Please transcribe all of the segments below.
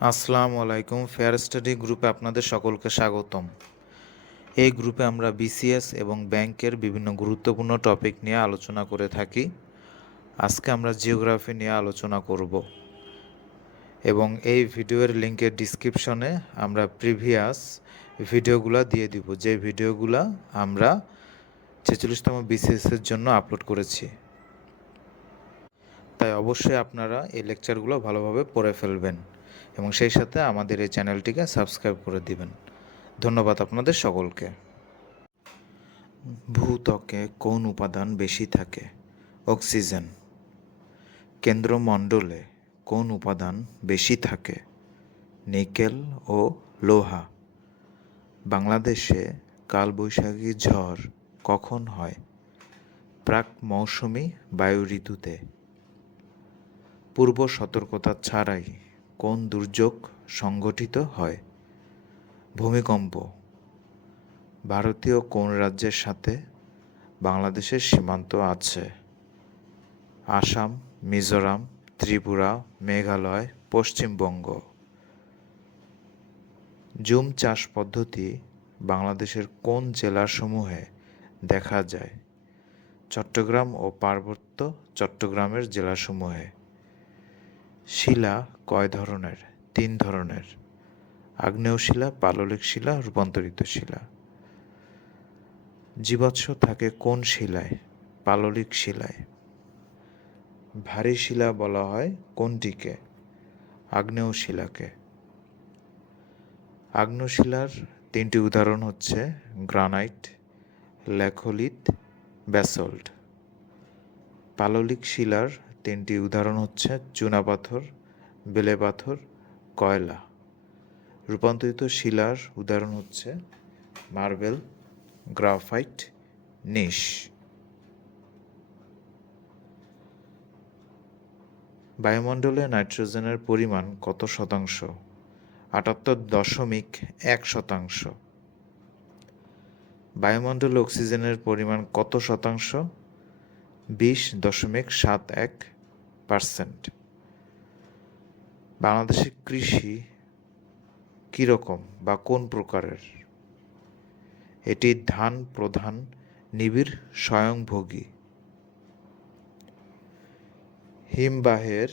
আসসালামু আলাইকুম। Fair study গ্রুপে আপনাদের সকলকে স্বাগতম। এই গ্রুপে আমরা বিসিএস এবং ব্যাংকের বিভিন্ন গুরুত্বপূর্ণ টপিক নিয়ে আলোচনা করে থাকি। আজকে আমরা জিওগ্রাফি নিয়ে আলোচনা করব এবং এই ভিডিওর লিঙ্কের ডিসক্রিপশনে আমরা প্রিভিয়াস ভিডিওগুলো দিয়ে দিব, যে ভিডিওগুলো আমরা 46তম বিসিএসের জন্য আপলোড করেছি। তাই অবশ্যই আপনারা এই লেকচারগুলো ভালোভাবে পড়ে ফেলবেন এবং সেই সাথে আমাদের এই চ্যানেলটিকে সাবস্ক্রাইব করে দিবেন। ধন্যবাদ আপনাদের সকলকে। ভূত্বকে কোন উপাদান বেশি থাকে? অক্সিজেন। কেন্দ্রমণ্ডলে কোন উপাদান বেশি থাকে? নিকেল ও লোহা। বাংলাদেশে কালবৈশাখী ঝড় কখন হয়? প্রাক মৌসুমী বায়ু ঋতুতে। পূর্ব সতর্কতা ছাড়াই কোন দুর্যোগ সংঘটিত হয়? ভূমিকম্প। ভারতীয় কোন রাজ্যের সাথে বাংলাদেশের সীমান্ত আছে? আসাম, মিজোরাম, ত্রিপুরা, মেঘালয়, পশ্চিমবঙ্গ। জুম চাষ পদ্ধতি বাংলাদেশের কোন জেলাসমূহে দেখা যায়? চট্টগ্রাম ও পার্বত্য চট্টগ্রামের জেলাসমূহে। শিলা কয় ধরনের? 3 ধরনের: আগ্নেয় শিলা, পাললিক শিলা, রূপান্তরিত শিলা। জীবাশ্ম থাকে কোন শিলায়? পাললিক শিলায়। ভারী শিলা বলা হয় কোনটিকে? আগ্নেয় শিলাকে। আগ্নেয় শিলার 3টি উদাহরণ হচ্ছে গ্রানাইট, ল্যাকোলিথ, ব্যাসল্ট। পাললিক শিলার 3টি উদাহরণ হচ্ছে চুনাপাথর, বেলে পাথর, কয়লা। রূপান্তরিত শিলার উদাহরণ হচ্ছে মার্বেল, গ্রাফাইট, নিশ। বায়ুমণ্ডলে নাইট্রোজেনের পরিমাণ কত শতাংশ? 78.1%। বায়ুমণ্ডলে অক্সিজেনের পরিমাণ কত শতাংশ? 20.71%। বাংলাদেশের কৃষি কীরকম বা কোন প্রকারের? এটি ধান প্রধান, নিবিড়, স্বয়ংভোগী। হিমবাহের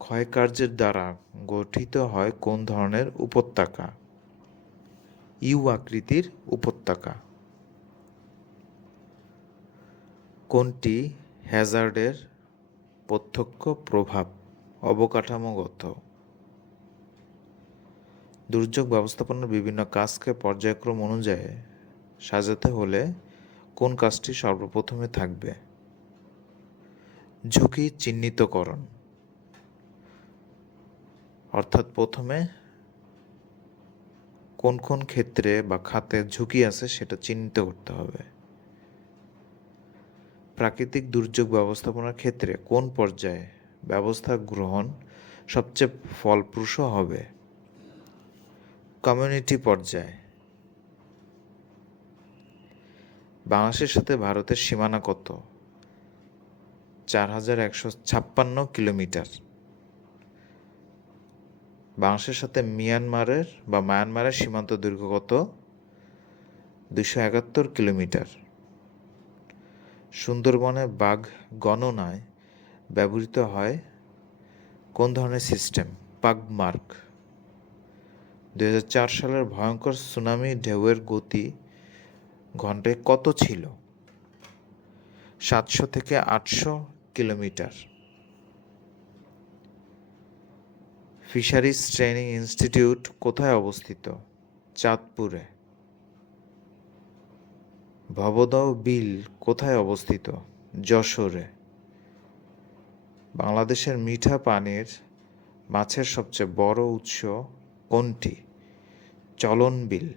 ক্ষয়কার্যের দ্বারা গঠিত হয় কোন ধরনের উপত্যকা? ইউ আকৃতির উপত্যকা। কোনটি হ্যাজার্ডের প্রত্যক্ষ প্রভাব? অবকাঠামোগত। দুর্যোগ ব্যবস্থাপনার বিভিন্ন কাজকে পর্যায়ক্রম অনুযায়ী সাজাতে হলে কোন কাজটি সর্বপ্রথমে থাকবে? ঝুঁকি চিহ্নিতকরণ, অর্থাৎ প্রথমে কোন কোন ক্ষেত্রে বা খাতে ঝুঁকি আছে সেটা চিহ্নিত করতে হবে। প্রাকৃতিক দুর্যোগ ব্যবস্থাপনার ক্ষেত্রে কোন পর্যায়ে ব্যবস্থা গ্রহণ সবচেয়ে ফলপ্রসূ হবে? কমিউনিটি পর্যায়ে। বাংলাদেশের সাথে ভারতের সীমানা কত? 4156 কিলোমিটার। বাংলাদেশের সাথে মায়ানমারের সীমান্ত দৈর্ঘ্য কত? 271 কিলোমিটার। সুন্দরবনে বাঘ গণনায় ব্যবহৃত হয় কোন ধরনের সিস্টেম? পাগমার্ক। 2004 সালের ভয়ঙ্কর সুনামি ঢেউয়ের গতি ঘন্টায় কত ছিল? 700 থেকে 800 কিলোমিটার। ফিশারিজ ট্রেনিং ইনস্টিটিউট কোথায় অবস্থিত? চাঁদপুরে। ভবদহ বিল কোথায় অবস্থিত? যশোরে। বাংলাদেশের মিঠা পানির মাছের সবচেয়ে বড় উৎস কোনটি? চলন বিল।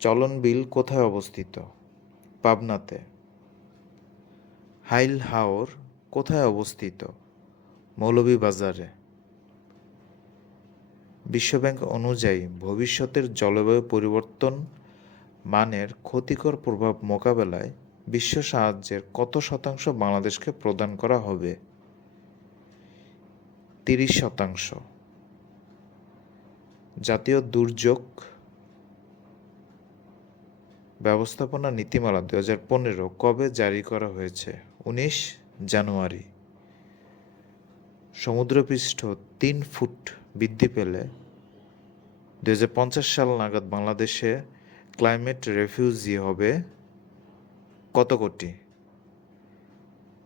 চলন বিল কোথায় অবস্থিত? পাবনাতে। হাইল হাওর কোথায় অবস্থিত? মৌলভীবাজারে। বিশ্বব্যাংক অনুযায়ী ভবিষ্যতের জলবায়ু পরিবর্তন মানের ক্ষতিকর প্রভাব মোকাবেলায় বিশ্ব সাহায্যের কত শতাংশ বাংলাদেশকে প্রদান করা হবে? 30%। জাতীয় দুর্যোগ ব্যবস্থাপনা নীতিমালা 2015 কবে জারি করা হয়েছে? 19 জানুয়ারি। সমুদ্রপৃষ্ঠ 3 ফুট বৃদ্ধি পেলে 2050 সাল নাগাদ বাংলাদেশে ক্লাইমেট রেফিউজি হবে কত কোটি?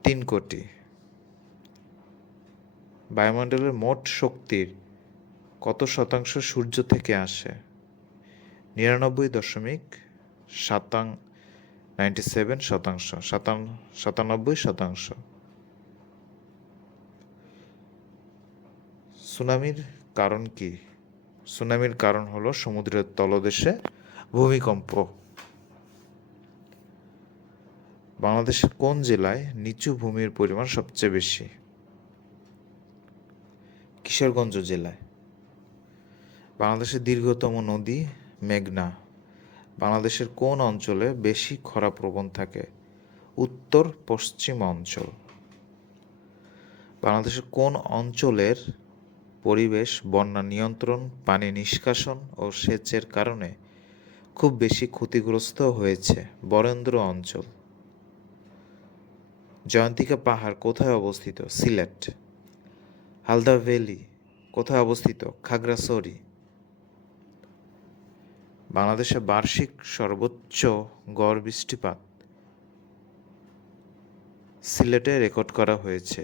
3 কোটি। বায়ুমণ্ডলের মোট শক্তির কত শতাংশ সূর্য থেকে আসে? 97%। সুনামির কারণ কি? সুনামির কারণ হলো সমুদ্রের তলদেশে ভূমিকম্প। বাংলাদেশের কোন জেলায় নিচু ভূমির পরিমাণ সবচেয়ে বেশি? কিশোরগঞ্জ জেলায়। বাংলাদেশের দীর্ঘতম নদী মেঘনা। বাংলাদেশের কোন অঞ্চলে বেশি খরাপ্রবণ থাকে? উত্তর পশ্চিম অঞ্চল। বাংলাদেশের কোন অঞ্চলের পরিবেশ বন্যা নিয়ন্ত্রণ, পানি নিষ্কাশন ও সেচের কারণে খুব বেশি ক্ষতিগ্রস্ত হয়েছে? বরেন্দ্র অঞ্চল। জয়ন্তিকা পাহাড় কোথায় অবস্থিত? সিলেট। হালদা ভ্যালি কোথায় অবস্থিত? খাগড়াছড়ি। বাংলাদেশে বার্ষিক সর্বোচ্চ গড় বৃষ্টিপাত সিলেটে রেকর্ড করা হয়েছে।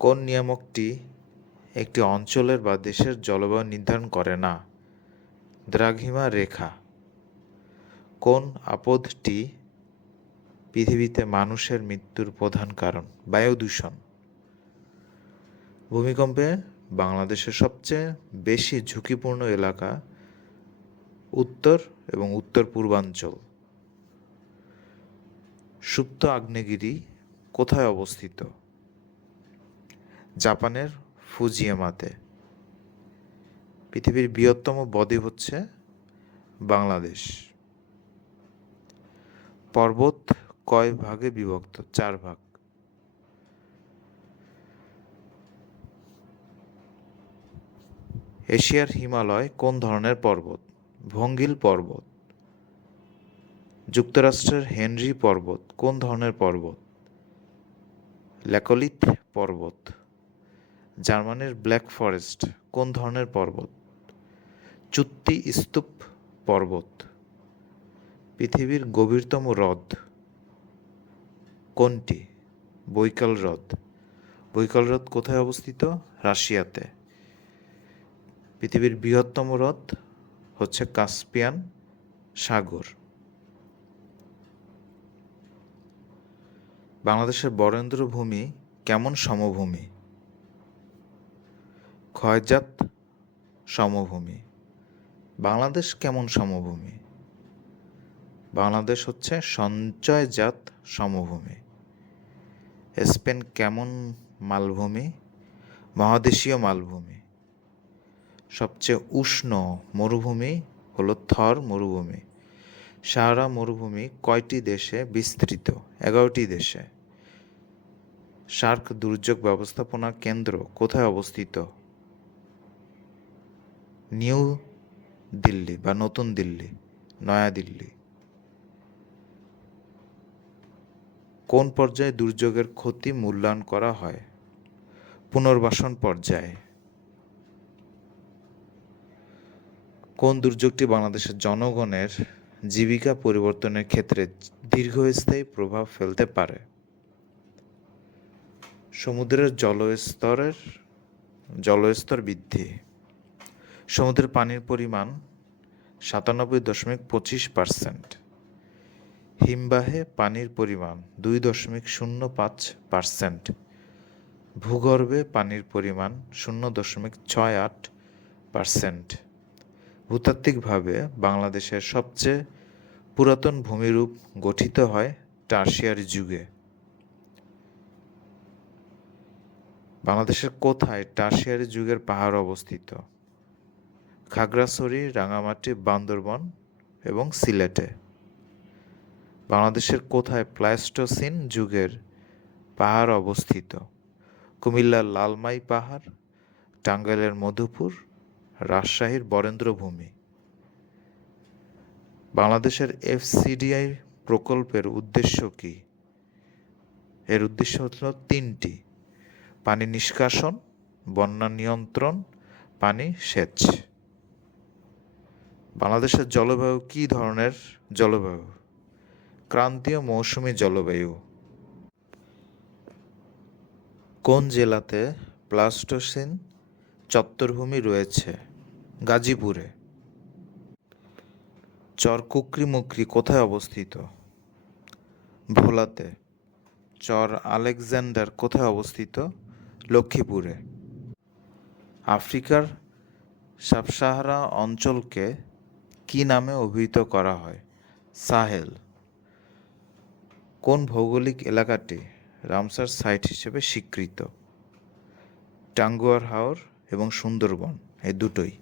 কোন নিয়ামকটি একটি অঞ্চলের বা দেশের জলবায়ু নির্ধারণ করে না? দ্রাঘিমা রেখা। কোন আপদটি পৃথিবীতে মানুষের মৃত্যুর প্রধান কারণ? বায়ু দূষণ। ভূমিকম্পে বাংলাদেশের সবচেয়ে বেশি ঝুঁকিপূর্ণ এলাকা উত্তর এবং উত্তর পূর্বাঞ্চল। সুপ্ত আগ্নেয়গিরি কোথায় অবস্থিত? জাপানের ফুজিয়ামাতে। পৃথিবীর বৃহত্তম বদ্বীপ হচ্ছে বাংলাদেশ। পর্বত কয় ভাগে বিভক্ত? 4 ভাগ। এশিয়ার হিমালয় কোন ধরনের পর্বত? ভঙ্গিল পর্বত। যুক্তরাষ্ট্রের হেনরি পর্বত কোন ধরনের পর্বত? ল্যাকলিথ পর্বত। জার্মানির ব্ল্যাক ফরেস্ট কোন ধরনের পর্বত? চুত্তি স্তূপ পর্বত। পৃথিবীর গভীরতম হ্রদ কোনটি? বৈকাল হ্রদ। বৈকাল হ্রদ কোথায় অবস্থিত? রাশিয়াতে। পৃথিবীর বৃহত্তম হ্রদ হচ্ছে কাস্পিয়ান সাগর। বাংলাদেশের বরেন্দ্র ভূমি কেমন সমভূমি? ক্ষয়জাত সমভূমি। বাংলাদেশ কেমন সমভূমি? বাংলাদেশ হচ্ছে সঞ্চয়জাত সমভূমি। স্পেন কেমন মালভূমি? মহাদেশীয় মালভূমি। সবচেয়ে উষ্ণ মরুভূমি হলো থর মরুভূমি। সাহারা মরুভূমি কয়টি দেশে বিস্তৃত? 11টি দেশে। সার্ক দুর্যোগ ব্যবস্থাপনা কেন্দ্র কোথায় অবস্থিত? নিউ দিল্লি বা নতুন দিল্লি, নয়াদিল্লি। কোন পর্যায়ে দুর্যোগের ক্ষতি মূল্যায়ন করা হয়? পুনর্বাসন পর্যায়ে। কোন দুর্যোগটি বাংলাদেশের জনগণের জীবিকা পরিবর্তনের ক্ষেত্রে দীর্ঘস্থায়ী প্রভাব ফেলতে পারে? সমুদ্রের জলস্তর বৃদ্ধি। সমুদ্রের পানির পরিমাণ 97.25%। হিমবাহে পানির পরিমাণ 2.05%। ভূগর্ভে পানির পরিমাণ 0.68%। ভূতাত্ত্বিকভাবে বাংলাদেশের সবচেয়ে পুরাতন ভূমিরূপ গঠিত হয় টারশিয়ারি যুগে। বাংলাদেশের কোথায় টারশিয়ারি যুগের পাহাড় অবস্থিত? খাগড়াছড়ি, রাঙামাটি, বান্দরবান এবং সিলেটে। বাংলাদেশের কোথায় প্লাইস্টোসিন যুগের পাহাড় অবস্থিত? কুমিল্লার লালমাই পাহাড়, টাঙ্গাইলের মধুপুর, রাজশাহীর বরেন্দ্রভূমি। বাংলাদেশের এফসিডিআই প্রকল্পের উদ্দেশ্য কী? এর উদ্দেশ্য হলো তিনটি: পানি নিষ্কাশন, বন্যা নিয়ন্ত্রণ, পানি সেচ। বাংলাদেশের জলবায়ু কী ধরনের জলবায়ু? ক্রান্তীয় মৌসুমী জলবায়ু। কোন জেলাতে প্লাস্টোসিন চত্বরভূমি রয়েছে? গাজীপুরে। চর কুকরিমুকরি কোথায় অবস্থিত? ভোলাতে। চর আলেকজান্ডার কোথায় অবস্থিত? লক্ষ্মীপুরে। আফ্রিকার সাবসাহারা অঞ্চলকে কী নামে অভিহিত করা হয়? সাহেল। কোন ভৌগোলিক এলাকাটি রামসার সাইট হিসেবে স্বীকৃত? টাঙ্গুয়ার হাওর এবং সুন্দরবন, এই দুটোই।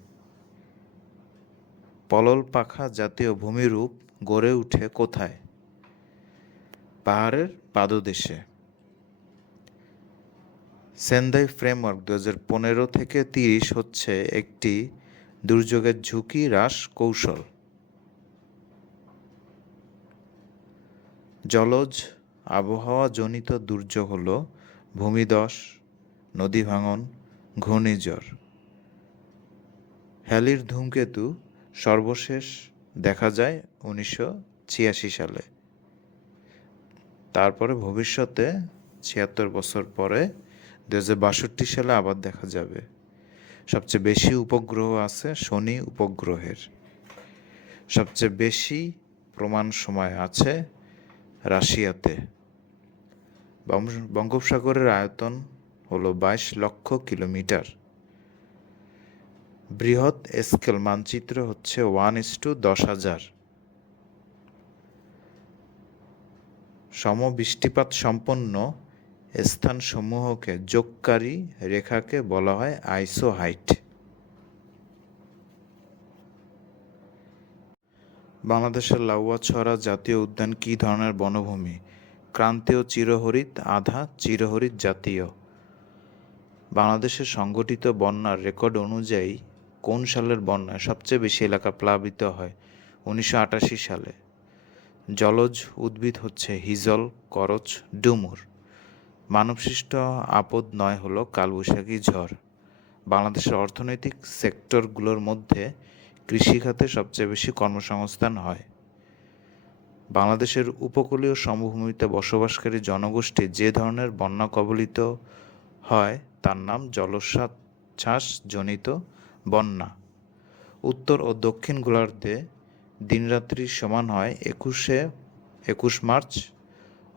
পলল পাখা জাতীয় ভূমিরূপ গড়ে ওঠে কোথায়? পাহাড়ের পাদদেশে। সেন্দাই ফ্রেমওয়ার্ক 2015 থেকে 30 হচ্ছে একটি দুর্যোগের ঝুঁকি হ্রাস কৌশল। জলজ আবহাওয়াজনিত দুর্যোগ হল ভূমিধস, নদী ভাঙন, ঘূর্ণিঝড়। হ্যালির ধূমকেতু সর্বশেষ দেখা যায় 1986 সালে। তারপরে ভবিষ্যতে 76 বছর পরে 2062 সালে আবার দেখা যাবে। সবচেয়ে বেশি উপগ্রহ আছে শনি উপগ্রহের। সবচেয়ে বেশি প্রমাণ সময় আছে রাশিয়াতে। বঙ্গোপসাগরের আয়তন হলো 22 লক্ষ কিলোমিটার। বৃহৎ স্কেল মানচিত্র হচ্ছে 1:10,000। সমবৃষ্টিপাত সম্পন্ন স্থানসমূহকে যোগকারী রেখাকে বলা হয় আইসোহাইট। বাংলাদেশের লাউয়াছড়া জাতীয় উদ্যান কী ধরনের বনভূমি? ক্রান্তীয় চিরহরিৎ, আধা চিরহরিৎ জাতীয়। বাংলাদেশের সংঘটিত বন্যার রেকর্ড অনুযায়ী কোন সালের বন্যায় সবচেয়ে বেশি এলাকা প্লাবিত হয়? 1988 সালে। জলজ উদ্ভিদ হচ্ছে হিজল, করচ, ডুমুর। মানবসৃষ্ট আপদ নয় হলো কালবৈশাখী ঝড়। বাংলাদেশের অর্থনৈতিক সেক্টরগুলোর মধ্যে কৃষিখাতে সবচেয়ে বেশি কর্মসংস্থান হয়। বাংলাদেশের উপকূলীয় সমভূমিতে বসবাসকারী জনগোষ্ঠী যে ধরনের বন্যা কবলিত হয় তার নাম জলোচ্ছ্বাসজনিত বন্যা। উত্তর ও দক্ষিণ গোলার্ধে দিনরাত্রি সমান হয় 21 মার্চ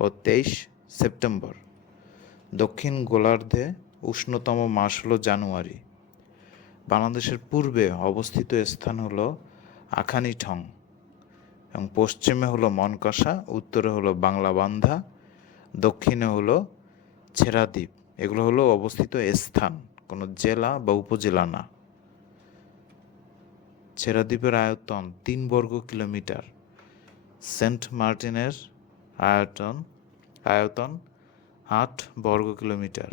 ও 23 সেপ্টেম্বর। দক্ষিণ গোলার্ধে উষ্ণতম মাস হল জানুয়ারি। বাংলাদেশের পূর্বে অবস্থিত স্থান হলো আখানিঠং এবং পশ্চিমে হলো মনকাসা, উত্তরে হলো বাংলাবান্ধা, দক্ষিণে হলো ছেড়াদ্বীপ। এগুলো হলো অবস্থিত স্থান, কোনো জেলা বা উপজেলা না। ছেড়াদ্বীপের আয়তন 3 বর্গ কিলোমিটার। সেন্ট মার্টিনের আয়তন 8 বর্গ কিলোমিটার।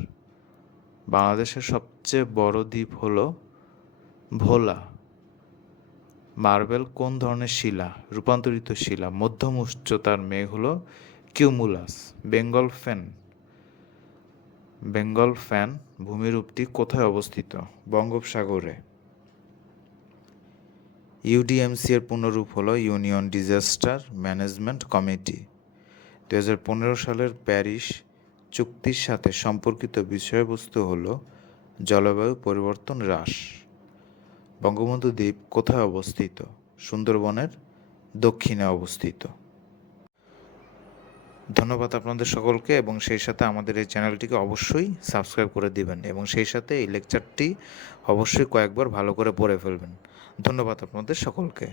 বাংলাদেশের সবচেয়ে বড় দ্বীপ হলো ভোলা। মার্বেল কোন ধরনের শিলা? রূপান্তরিত শিলা। মধ্যম উচ্চতার মেঘ হলো কিউমুলাস। বেঙ্গল ফ্যান ভূমিরূপটি কোথায় অবস্থিত? বঙ্গোপসাগরে। ইউডিএমসি এর পুনরূপ হলো ইউনিয়ন ডিজাস্টার ম্যানেজমেন্ট কমিটি। 2015 সালের প্যারিস চুক্তির সাথে সম্পর্কিত বিষয়বস্তু হলো জলবায়ু পরিবর্তন হ্রাস। বঙ্গবন্ধু দ্বীপ কোথায় অবস্থিত? সুন্দরবনের দক্ষিণে অবস্থিত। ধন্যবাদ আপনাদের সকলকে, এবং সেই সাথে আমাদের এই চ্যানেলটিকে অবশ্যই সাবস্ক্রাইব করে দিবেন, এবং সেই সাথে এই লেকচারটি অবশ্যই কয়েকবার ভালো করে পড়ে ফেলবেন। ধন্যবাদ আপনাদের সকলকে।